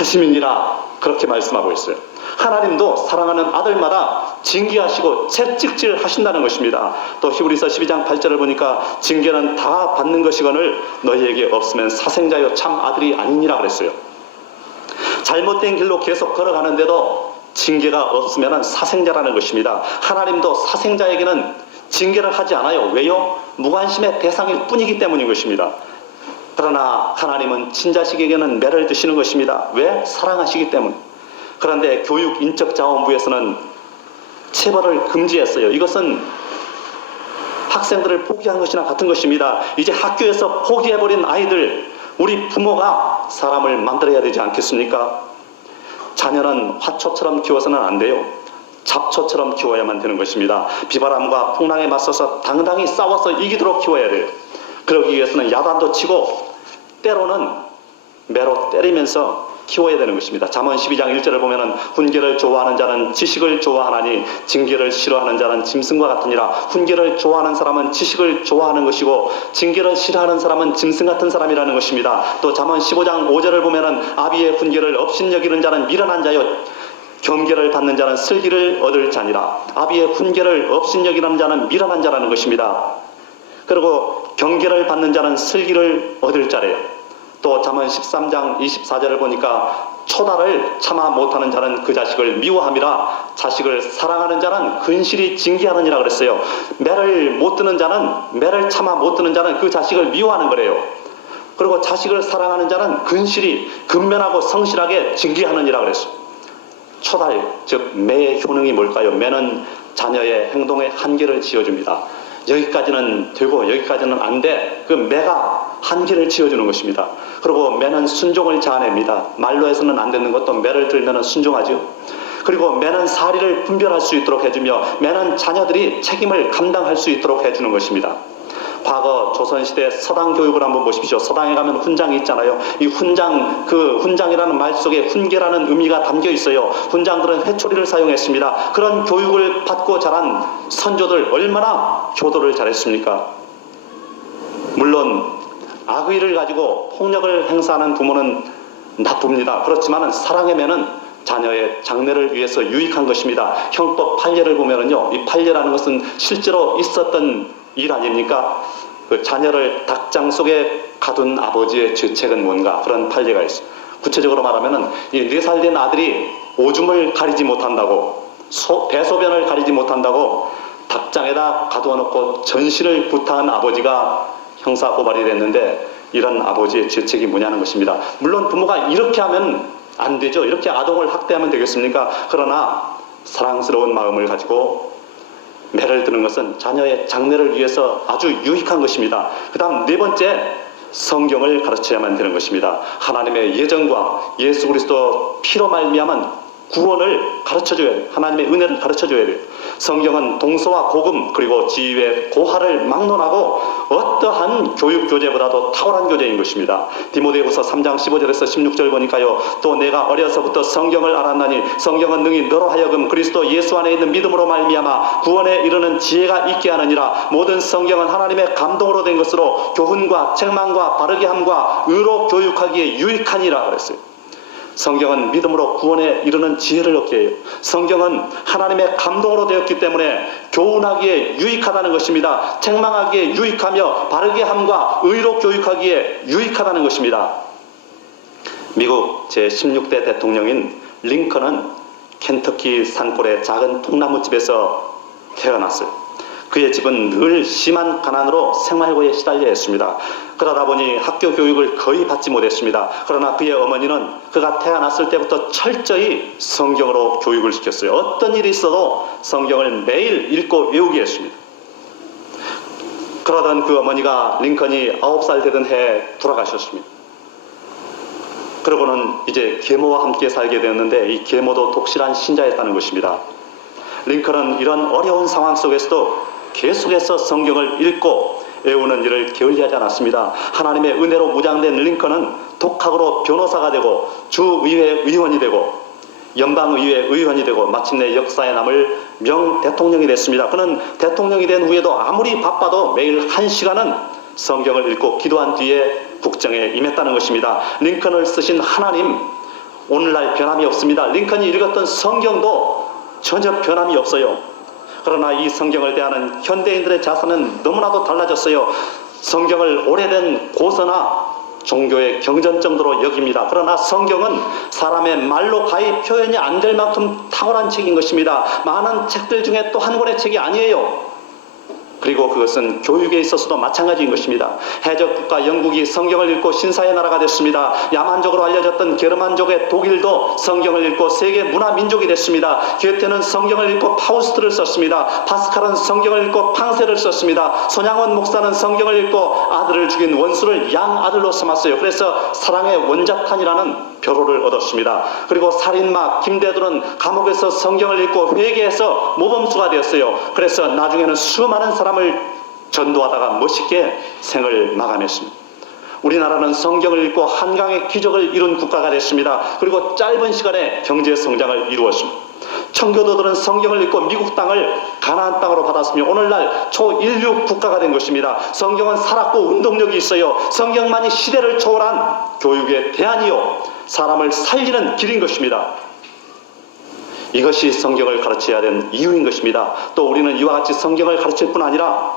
하심이니라 그렇게 말씀하고 있어요. 하나님도 사랑하는 아들마다 징계하시고 채찍질 하신다는 것입니다. 또 히브리서 12장 8절을 보니까 징계는 다 받는 것이거늘 너희에게 없으면 사생자여 참 아들이 아니니라 그랬어요. 잘못된 길로 계속 걸어가는데도 징계가 없으면 사생자라는 것입니다. 하나님도 사생자에게는 징계를 하지 않아요. 왜요? 무관심의 대상일 뿐이기 때문인 것입니다. 그러나 하나님은 친자식에게는 매를 드시는 것입니다. 왜? 사랑하시기 때문. 그런데 교육인적자원부에서는 체벌을 금지했어요. 이것은 학생들을 포기한 것이나 같은 것입니다. 이제 학교에서 포기해버린 아이들, 우리 부모가 사람을 만들어야 되지 않겠습니까? 자녀는 화초처럼 키워서는 안 돼요. 잡초처럼 키워야만 되는 것입니다. 비바람과 풍랑에 맞서서 당당히 싸워서 이기도록 키워야 돼요. 그러기 위해서는 야단도 치고 때로는 매로 때리면서 키워야 되는 것입니다. 잠언 12장 1절을 보면 훈계를 좋아하는 자는 지식을 좋아하나니 징계를 싫어하는 자는 짐승과 같으니라. 훈계를 좋아하는 사람은 지식을 좋아하는 것이고 징계를 싫어하는 사람은 짐승 같은 사람이라는 것입니다. 또 잠언 15장 5절을 보면 아비의 훈계를 업신여기는 자는 미련한 자요 경계를 받는 자는 슬기를 얻을 자니라. 아비의 훈계를 업신여기는 자는 미련한 자라는 것입니다. 그리고 경계를 받는 자는 슬기를 얻을 자래요. 또 잠언 13장 24절을 보니까 초다를 참아 못하는 자는 그 자식을 미워함이라. 자식을 사랑하는 자는 근실히 징계하느니라 그랬어요. 매를 못 드는 자는, 매를 참아 못 드는 자는 그 자식을 미워하는 거래요. 그리고 자식을 사랑하는 자는 근실히 근면하고 성실하게 징계하느니라 그랬어요. 초달, 즉 매의 효능이 뭘까요? 매는 자녀의 행동에 한계를 지어줍니다. 여기까지는 되고 여기까지는 안 돼. 그 매가 한계를 지어주는 것입니다. 그리고 매는 순종을 자아냅니다. 말로 해서는 안 되는 것도 매를 들면 순종하죠. 그리고 매는 사리를 분별할 수 있도록 해주며 매는 자녀들이 책임을 감당할 수 있도록 해주는 것입니다. 과거 조선시대 서당 교육을 한번 보십시오. 서당에 가면 훈장이 있잖아요. 이 훈장, 그 훈장이라는 말 속에 훈계라는 의미가 담겨 있어요. 훈장들은 회초리를 사용했습니다. 그런 교육을 받고 자란 선조들 얼마나 효도를 잘했습니까? 물론 악의를 가지고 폭력을 행사하는 부모는 나쁩니다. 그렇지만 사랑의 매는 자녀의 장래를 위해서 유익한 것입니다. 형법 판례를 보면은요, 이 판례라는 것은 실제로 있었던 일 아닙니까? 그 자녀를 닭장 속에 가둔 아버지의 죄책은 뭔가, 그런 판례가 있어요. 구체적으로 말하면은 이 4살 된 아들이 오줌을 가리지 못한다고, 대소변을 가리지 못한다고 닭장에다 가두어 놓고 전신을 구타한 아버지가 형사 고발이 됐는데, 이런 아버지의 죄책이 뭐냐는 것입니다. 물론 부모가 이렇게 하면 안 되죠. 이렇게 아동을 학대하면 되겠습니까? 그러나 사랑스러운 마음을 가지고 매를 드는 것은 자녀의 장래를 위해서 아주 유익한 것입니다. 그 다음 4번째, 성경을 가르쳐야만 되는 것입니다. 하나님의 예정과 예수 그리스도 피로 말미암은 구원을 가르쳐줘야 돼요. 하나님의 은혜를 가르쳐줘야 돼요. 성경은 동서와 고금 그리고 지위의 고하를 막론하고 어떠한 교육 교재보다도 탁월한 교재인 것입니다. 디모데후서 3장 15절에서 16절 보니까요. 또 내가 어려서부터 성경을 알았나니 성경은 능히 너로 하여금 그리스도 예수 안에 있는 믿음으로 말미암아 구원에 이르는 지혜가 있게 하느니라. 모든 성경은 하나님의 감동으로 된 것으로 교훈과 책망과 바르게 함과 의로 교육하기에 유익하니라 그랬어요. 성경은 믿음으로 구원에 이르는 지혜를 얻게 해요. 성경은 하나님의 감동으로 되었기 때문에 교훈하기에 유익하다는 것입니다. 책망하기에 유익하며 바르게 함과 의로 교육하기에 유익하다는 것입니다. 미국 제16대 대통령인 링컨은 켄터키 산골의 작은 통나무집에서 태어났어요. 그의 집은 늘 심한 가난으로 생활고에 시달려 했습니다. 그러다 보니 학교 교육을 거의 받지 못했습니다. 그러나 그의 어머니는 그가 태어났을 때부터 철저히 성경으로 교육을 시켰어요. 어떤 일이 있어도 성경을 매일 읽고 외우게 했습니다. 그러던 그 어머니가 링컨이 9살 되던 해에 돌아가셨습니다. 그러고는 이제 계모와 함께 살게 되었는데 이 계모도 독실한 신자였다는 것입니다. 링컨은 이런 어려운 상황 속에서도 계속해서 성경을 읽고 외우는 일을 게을리하지 않았습니다. 하나님의 은혜로 무장된 링컨은 독학으로 변호사가 되고 주의회 의원이 되고 연방의회 의원이 되고 마침내 역사에 남을 명대통령이 됐습니다. 그는 대통령이 된 후에도 아무리 바빠도 매일 1시간은 성경을 읽고 기도한 뒤에 국정에 임했다는 것입니다. 링컨을 쓰신 하나님, 오늘날 변함이 없습니다. 링컨이 읽었던 성경도 전혀 변함이 없어요. 그러나 이 성경을 대하는 현대인들의 자세는 너무나도 달라졌어요. 성경을 오래된 고서나 종교의 경전 정도로 여깁니다. 그러나 성경은 사람의 말로 가히 표현이 안 될 만큼 탁월한 책인 것입니다. 많은 책들 중에 또 한 권의 책이 아니에요. 그리고 그것은 교육에 있어서도 마찬가지인 것입니다. 해적 국가 영국이 성경을 읽고 신사의 나라가 됐습니다. 야만적으로 알려졌던 게르만족의 독일도 성경을 읽고 세계 문화 민족이 됐습니다. 괴테는 성경을 읽고 파우스트를 썼습니다. 파스칼은 성경을 읽고 팡세를 썼습니다. 손양원 목사는 성경을 읽고 아들을 죽인 원수를 양아들로 삼았어요. 그래서 사랑의 원자탄이라는 표로를 얻었습니다. 그리고 살인마 김대두는 감옥에서 성경을 읽고 회개해서 모범수가 되었어요. 그래서 나중에는 수많은 사람을 전도하다가 멋있게 생을 마감했습니다. 우리나라는 성경을 읽고 한강의 기적을 이룬 국가가 됐습니다. 그리고 짧은 시간에 경제 성장을 이루었습니다. 청교도들은 성경을 읽고 미국 땅을 가나안 땅으로 받았으며 오늘날 초인류 국가가 된 것입니다. 성경은 살았고 운동력이 있어요. 성경만이 시대를 초월한 교육의 대안이요 사람을 살리는 길인 것입니다. 이것이 성경을 가르쳐야 되는 이유인 것입니다. 또 우리는 이와 같이 성경을 가르칠 뿐 아니라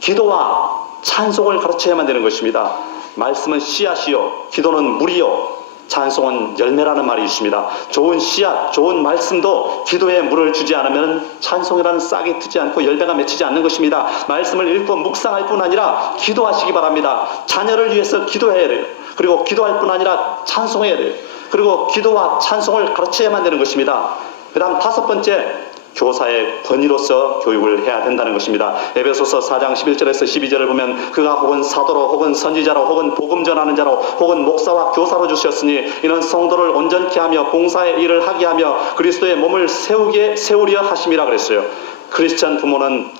기도와 찬송을 가르쳐야만 되는 것입니다. 말씀은 씨앗이요 기도는 물이요 찬송은 열매라는 말이 있습니다. 좋은 씨앗, 좋은 말씀도 기도에 물을 주지 않으면 찬송이라는 싹이 트지 않고 열매가 맺히지 않는 것입니다. 말씀을 읽고 묵상할 뿐 아니라 기도하시기 바랍니다. 자녀를 위해서 기도해야 돼요. 그리고 기도할 뿐 아니라 찬송해야 돼요. 그리고 기도와 찬송을 가르쳐야만 되는 것입니다. 그 다음 5번째, 교사의 권위로서 교육을 해야 된다는 것입니다. 에베소서 4장 11절에서 12절을 보면 그가 혹은 사도로 혹은 선지자로 혹은 복음 전하는 자로 혹은 목사와 교사로 주셨으니 이는 성도를 온전케 하며 봉사의 일을 하게 하며 그리스도의 몸을 세우려 하심이라 그랬어요. 크리스찬 부모는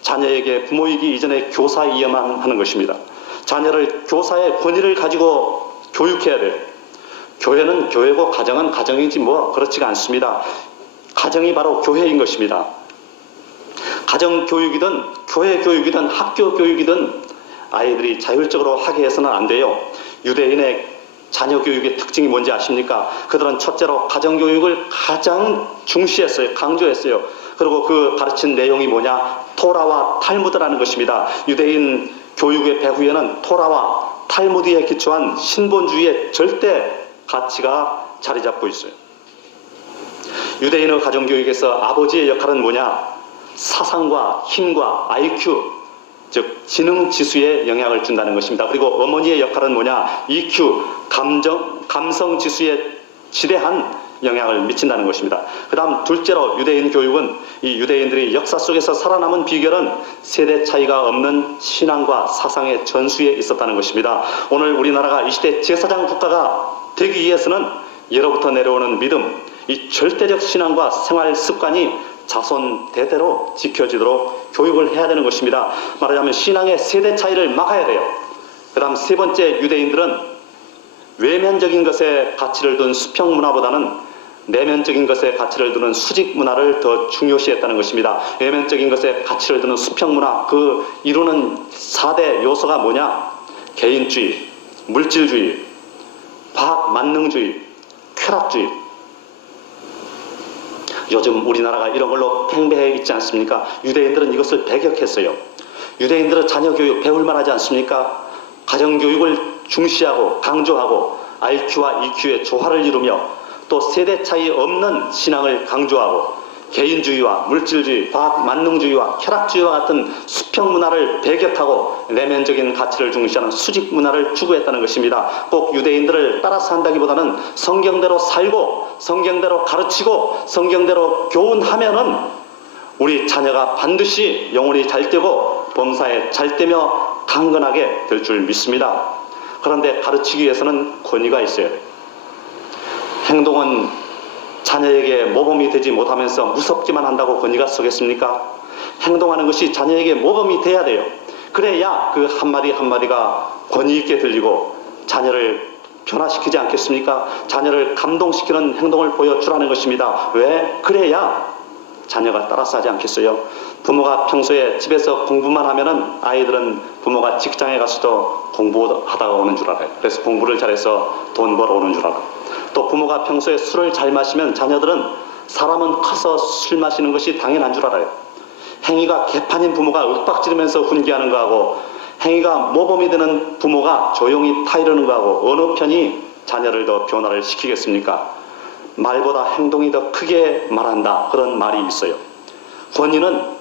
자녀에게 부모이기 이전에 교사이어만 하는 것입니다. 자녀를 교사의 권위를 가지고 교육해야 돼요. 교회는 교회고 가정은 가정이지 뭐 그렇지가 않습니다. 가정이 바로 교회인 것입니다. 가정 교육이든 교회 교육이든 학교 교육이든 아이들이 자율적으로 하게 해서는 안 돼요. 유대인의 자녀 교육의 특징이 뭔지 아십니까? 그들은 첫째로 가정 교육을 가장 중시했어요. 강조했어요. 그리고 그 가르친 내용이 뭐냐? 토라와 탈무드라는 것입니다. 유대인 교육의 배후에는 토라와 탈무드에 기초한 신본주의의 절대 가치가 자리 잡고 있어요. 유대인의 가정교육에서 아버지의 역할은 뭐냐? 사상과 힘과 IQ, 즉 지능지수에 영향을 준다는 것입니다. 그리고 어머니의 역할은 뭐냐? EQ, 감성지수에 지대한 영향을 미친다는 것입니다. 그 다음 둘째로 유대인 교육은 이 유대인들이 역사 속에서 살아남은 비결은 세대 차이가 없는 신앙과 사상의 전수에 있었다는 것입니다. 오늘 우리나라가 이 시대 제사장 국가가 되기 위해서는 예로부터 내려오는 믿음, 이 절대적 신앙과 생활 습관이 자손 대대로 지켜지도록 교육을 해야 되는 것입니다. 말하자면 신앙의 세대 차이를 막아야 돼요. 그 다음 세 번째, 유대인들은 외면적인 것에 가치를 둔 수평 문화보다는 내면적인 것에 가치를 두는 수직 문화를 더 중요시했다는 것입니다. 외면적인 것에 가치를 두는 수평 문화, 그 이루는 4대 요소가 뭐냐? 개인주의, 물질주의, 과학 만능주의, 쾌락주의. 요즘 우리나라가 이런 걸로 팽배해 있지 않습니까? 유대인들은 이것을 배격했어요. 유대인들은 자녀 교육 배울만 하지 않습니까? 가정교육을 중시하고 강조하고 IQ와 EQ의 조화를 이루며 또 세대 차이 없는 신앙을 강조하고 개인주의와 물질주의, 과학 만능주의와 쾌락주의와 같은 수평 문화를 배격하고 내면적인 가치를 중시하는 수직 문화를 추구했다는 것입니다. 꼭 유대인들을 따라서 한다기보다는 성경대로 살고 성경대로 가르치고 성경대로 교훈하면은 우리 자녀가 반드시 영혼이 잘 되고 범사에 잘 되며 강건하게 될 줄 믿습니다. 그런데 가르치기 위해서는 권위가 있어야 돼요. 행동은 자녀에게 모범이 되지 못하면서 무섭기만 한다고 권위가 서겠습니까? 행동하는 것이 자녀에게 모범이 돼야 돼요. 그래야 그 한마디 한마디가 권위 있게 들리고 자녀를 변화시키지 않겠습니까? 자녀를 감동시키는 행동을 보여주라는 것입니다. 왜? 그래야 자녀가 따라서 하지 않겠어요? 부모가 평소에 집에서 공부만 하면은 아이들은 부모가 직장에 가서도 공부하다가 오는 줄 알아요. 그래서 공부를 잘해서 돈 벌어 오는 줄 알아요. 또 부모가 평소에 술을 잘 마시면 자녀들은 사람은 커서 술 마시는 것이 당연한 줄 알아요. 행위가 개판인 부모가 윽박지르면서 훈계하는 거하고 행위가 모범이 되는 부모가 조용히 타이르는 거하고 어느 편이 자녀를 더 변화를 시키겠습니까? 말보다 행동이 더 크게 말한다, 그런 말이 있어요. 권위는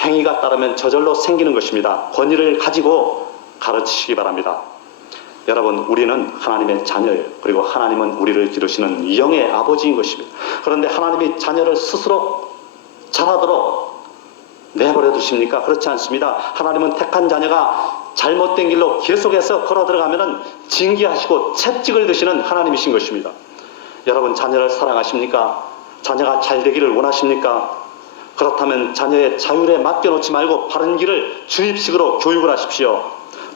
행위가 따르면 저절로 생기는 것입니다. 권위를 가지고 가르치시기 바랍니다. 여러분, 우리는 하나님의 자녀예요. 그리고 하나님은 우리를 기르시는 영의 아버지인 것입니다. 그런데 하나님이 자녀를 스스로 자라도록 내버려 두십니까? 그렇지 않습니다. 하나님은 택한 자녀가 잘못된 길로 계속해서 걸어 들어가면 징계하시고 채찍을 드시는 하나님이신 것입니다. 여러분, 자녀를 사랑하십니까? 자녀가 잘 되기를 원하십니까? 그렇다면 자녀의 자율에 맡겨놓지 말고 바른 길을 주입식으로 교육을 하십시오.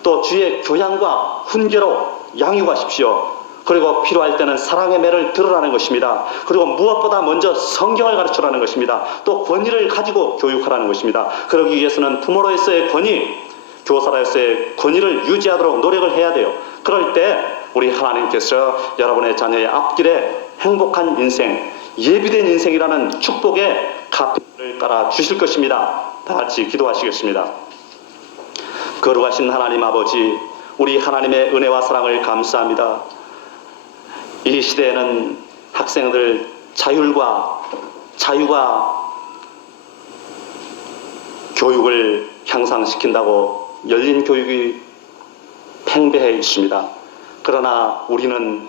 또 주의 교양과 훈계로 양육하십시오. 그리고 필요할 때는 사랑의 매를 들으라는 것입니다. 그리고 무엇보다 먼저 성경을 가르치라는 것입니다. 또 권위를 가지고 교육하라는 것입니다. 그러기 위해서는 부모로서의 권위, 교사로서의 권위를 유지하도록 노력을 해야 돼요. 그럴 때 우리 하나님께서 여러분의 자녀의 앞길에 행복한 인생, 예비된 인생이라는 축복의 가평을 깔아 주실 것입니다. 다 같이 기도하시겠습니다. 거룩하신 하나님 아버지, 우리 하나님의 은혜와 사랑을 감사합니다. 이 시대에는 학생들 자유가 교육을 향상시킨다고 열린 교육이 팽배해 있습니다. 그러나 우리는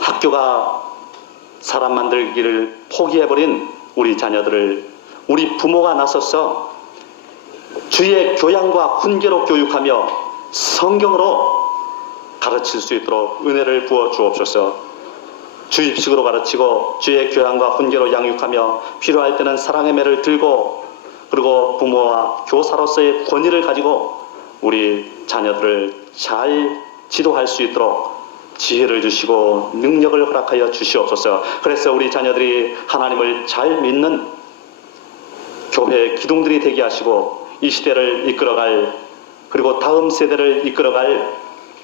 학교가 사람 만들기를 포기해버린 우리 자녀들을 우리 부모가 나서서 주의 교양과 훈계로 교육하며 성경으로 가르칠 수 있도록 은혜를 부어 주옵소서. 주입식으로 가르치고 주의 교양과 훈계로 양육하며 필요할 때는 사랑의 매를 들고 그리고 부모와 교사로서의 권위를 가지고 우리 자녀들을 잘 지도할 수 있도록 지혜를 주시고 능력을 허락하여 주시옵소서. 그래서 우리 자녀들이 하나님을 잘 믿는 교회의 기둥들이 되게 하시고 이 시대를 이끌어갈 그리고 다음 세대를 이끌어갈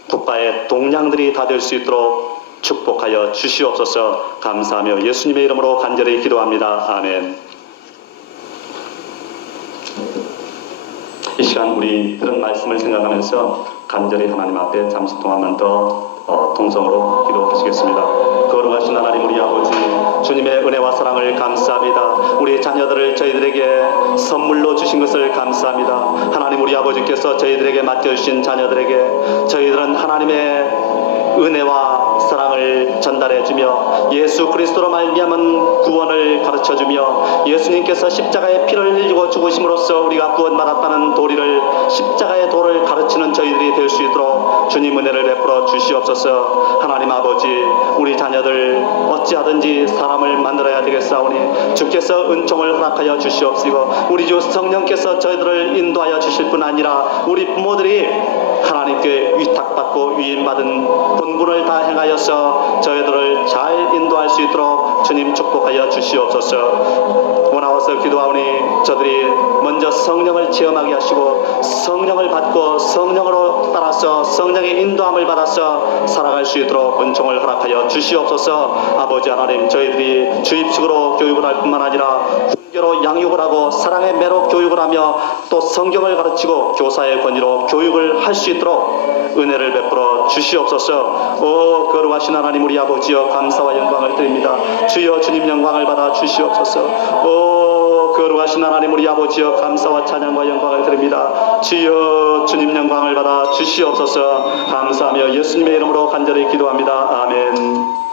국가의 동량들이 다 될 수 있도록 축복하여 주시옵소서. 감사하며 예수님의 이름으로 간절히 기도합니다. 아멘. 이 시간 우리 들은 말씀을 생각하면서 간절히 하나님 앞에 잠시 동안만 더 동성으로 기도하시겠습니다. 거룩하신 하나님 우리 아버지, 주님의 은혜와 사랑을 감사합니다. 우리 자녀들을 저희들에게 선물로 주신 것을 감사합니다. 하나님 우리 아버지께서 저희들에게 맡겨주신 자녀들에게 저희들은 하나님의 은혜와 사랑을 전달해주며 예수 그리스도로 말미암은 구원을 가르쳐주며 예수님께서 십자가의 피를 흘리고 죽으심으로써 우리가 구원받았다는 도리를 십자가의 도를 가르치는 저희들이 될 수 있도록 주님 은혜를 베풀어 주시옵소서. 하나님 아버지, 우리 자녀들 어찌하든지 사람을 만들어야 되겠사오니 주께서 은총을 허락하여 주시옵시고 우리 주 성령께서 저희들을 인도하여 주실 뿐 아니라 우리 부모들이 하나님께 위탁받고 위임받은 본분을 다 행하여서 저희들을 잘 인도할 수 있도록 주님 축복하여 주시옵소서. 원하옵서 기도하오니 저들이 먼저 성령을 체험하게 하시고 성령을 받고 성령으로 따라서 성령의 인도함을 받아서 살아갈 수 있도록 은총을 허락하여 주시옵소서. 아버지 하나님, 저희들이 주입식으로 교육을 할 뿐만 아니라 훈계로 양육을 하고 사랑의 매로 교육을 하며 또 성경을 가르치고 교사의 권위로 교육을 할 수 있도록 은혜를 베풀어 주시옵소서. 오 거룩하신 하나님 우리 아버지여, 감사와 영광을 드립니다. 주여 주님 영광을 받아 주시옵소서. 오 거룩하신 하나님 우리 아버지여, 감사와 찬양과 영광을 드립니다. 주여 주님 영광을 받아 주시옵소서. 감사하며 예수님의 이름으로 간절히 기도합니다. 아멘.